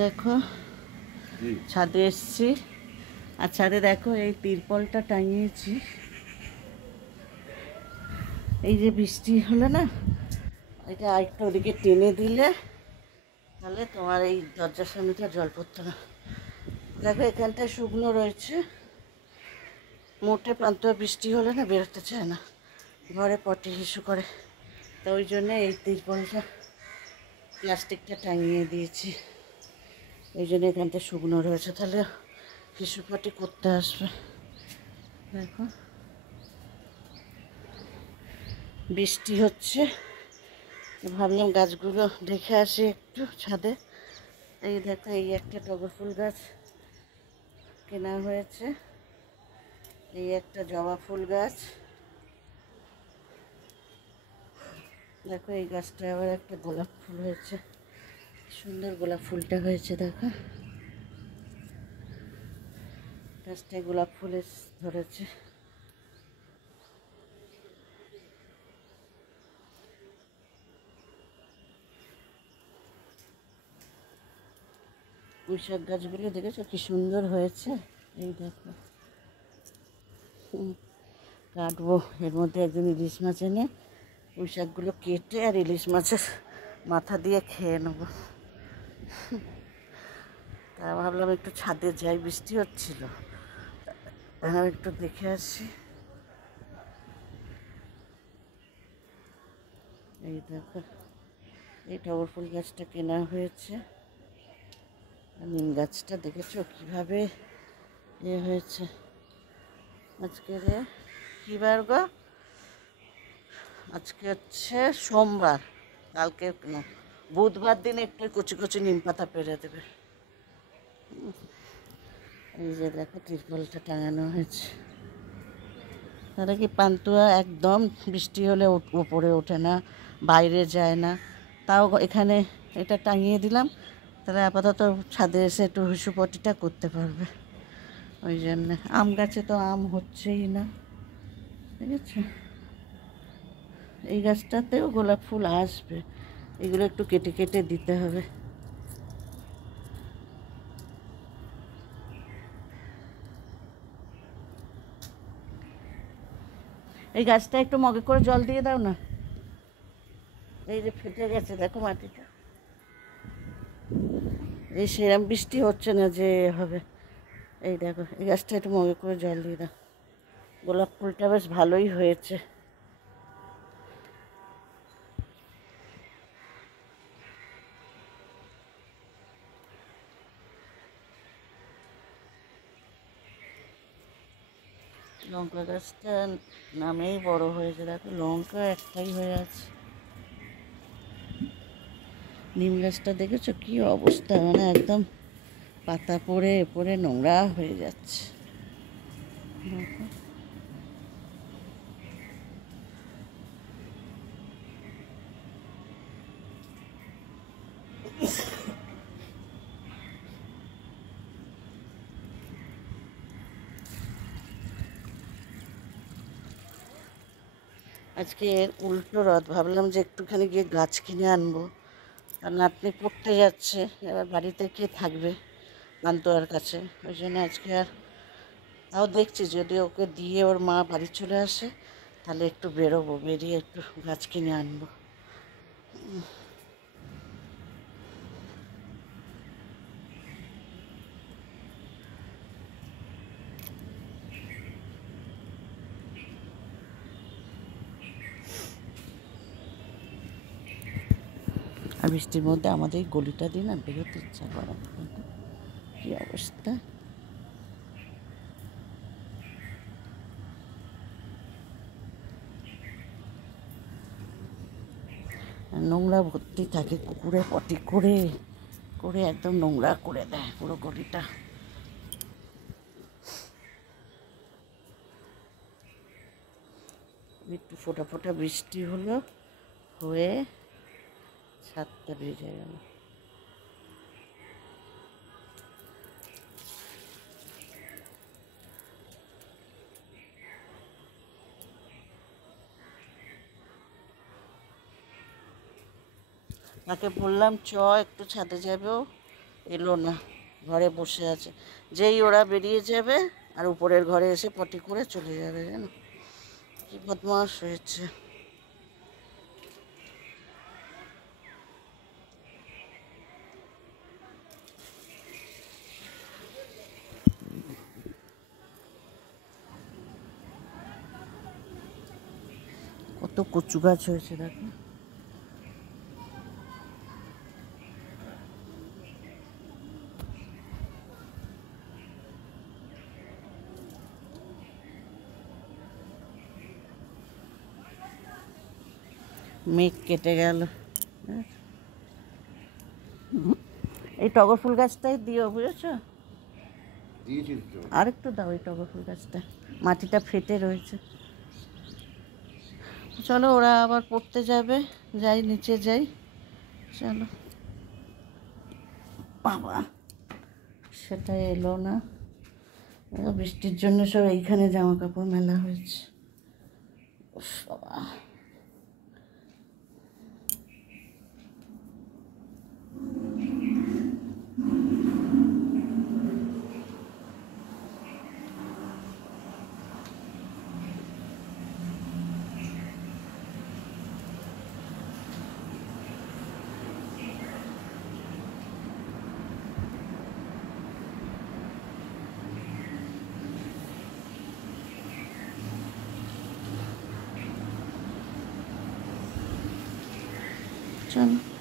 দেখো ছাদে এসছি, আর ছাদে দেখো এই তিরপলটা টাঙিয়েছি। এই যে বৃষ্টি হলো না, এটা আরেকটা ওদিকে টেনে দিলে তাহলে তোমার এই দরজার সামনেটা জল পড়তো না। দেখো এখানটায় শুকনো রয়েছে, মোটে প্রান্ত বৃষ্টি হলে না বেরোতে চায় না, ঘরে পটি হিসু করে। তো ওই জন্যে এই তিরপলটা প্লাস্টিকটা টাঙিয়ে দিয়েছি। এই জন্য এখানটা শুকনো রয়েছে, তাহলে হিসু পটি করতে আসবে। দেখো বৃষ্টি হচ্ছে, ভাবলাম গাছগুলো দেখে আসি একটু ছাদে। এই দেখো এই একটা টগর ফুল গাছ কেনা হয়েছে, এই একটা জবা ফুল গাছ, দেখো এই গাছটা আবার একটা গোলাপ ফুল হয়েছে, সুন্দর গোলাপ ফুলটা হয়েছে। দেখো গাছটায় গোলাপ ফুল ধরেছে। পুঁইশাক গাছগুলো দেখেছো কি সুন্দর হয়েছে। এই দেখো কাটবো, এর মধ্যে একজন ইলিশ মাছ এনে পুঁইশাকগুলো কেটে আর ইলিশ মাছের মাথা দিয়ে খেয়ে নেবো। তা ভাবলাম একটু ছাদে যাই, বৃষ্টি হচ্ছিল, একটু দেখে আসি। এই দেখো এই টগর ফুল গাছটা কেনা হয়েছে, আর নিম গাছটা দেখেছো কীভাবে হয়েছে। আজকে কী বার গো, আজকে হচ্ছে সোমবার, কালকে বুধবার দিন একটু কচি কচি নিম পাতা পেরে দেবে। এই যে দেখো তিরপলটা টাঙানো হয়েছে। তাহলে কি পান্তুয়া একদম বৃষ্টি হলে উপরে ওঠে না, বাইরে যায় না, তাও এখানে এটা টাঙিয়ে দিলাম, তাহলে আপাতত ছাদে এসে একটু হুসুপটিটা করতে পারবে। ওই জন্যে আম গাছে তো আম হচ্ছেই না, ঠিক আছে। এই গাছটাতেও গোলাপ ফুল আসবে, এগুলো একটু কেটে কেটে দিতে হবে। এই গাছটা একটু মগে করে জল দিয়ে দাও না, এই যে ফেটে গেছে দেখো মাটিটা। এই সেরম বৃষ্টি হচ্ছে না যে হবে। এই দেখো এই গাছটা একটু মগে করে জল দিয়ে দাও, গোলাপ ফুলটা বেশ ভালোই হয়েছে। লঙ্কা গাছটা নামেই বড় হয়েছে, দেখো লঙ্কা একটাই হয়ে আছে। নিম গাছটা দেখেছো কি অবস্থা, মানে একদম পাতা পড়ে পড়ে নোংরা হয়ে যাচ্ছে। আজকে উল্টো রথ, ভাবলাম যে একটুখানি গিয়ে গাছ কিনে আনবো, আর নাতনি পড়তে যাচ্ছে, এবার বাড়িতে কে থাকবে পান্তুয়ার কাছে। ওই জন্য আজকে আর তাও দেখছি যদি ওকে দিয়ে ওর মা বাড়ি চলে আসে তাহলে একটু বেরোবো, বেরিয়ে একটু গাছ কিনে আনবো। আর বৃষ্টির মধ্যে আমাদের এই গলিটা দিয়ে না বেরোতে ইচ্ছা করে না, কী অবস্থা। নোংরা ভর্তি থাকে, কুকুরে পটি করে করে একদম নোংরা করে দেয় পুরো গলিটা। একটু ফোটা ফোটা বৃষ্টি হলো, হয়ে 7টা বেজে গেল। তাকে বললাম চ একটু ছাদে যাবো, এলো না, ঘরে বসে আছে। যেই ওরা বেরিয়ে যাবে আর উপরের ঘরে এসে পটি করে চলে যাবে, জানো কি বদমাস হয়েছে। কত কচু গাছ হয়েছে দেখো। মেঘ কেটে গেল। এই টগর ফুল গাছটাই দিও, বুঝেছো? আর একটু দাও এই টগর ফুল গাছটা, মাটিটা ফেটে রয়েছে। চলো ওরা আবার পড়তে যাবে, যাই নিচে যাই, চলো। বাবা সেটা এলো না, বৃষ্টির জন্য সব এইখানে জামা কাপড় মেলা হয়েছে। উফ বাবা, চলো।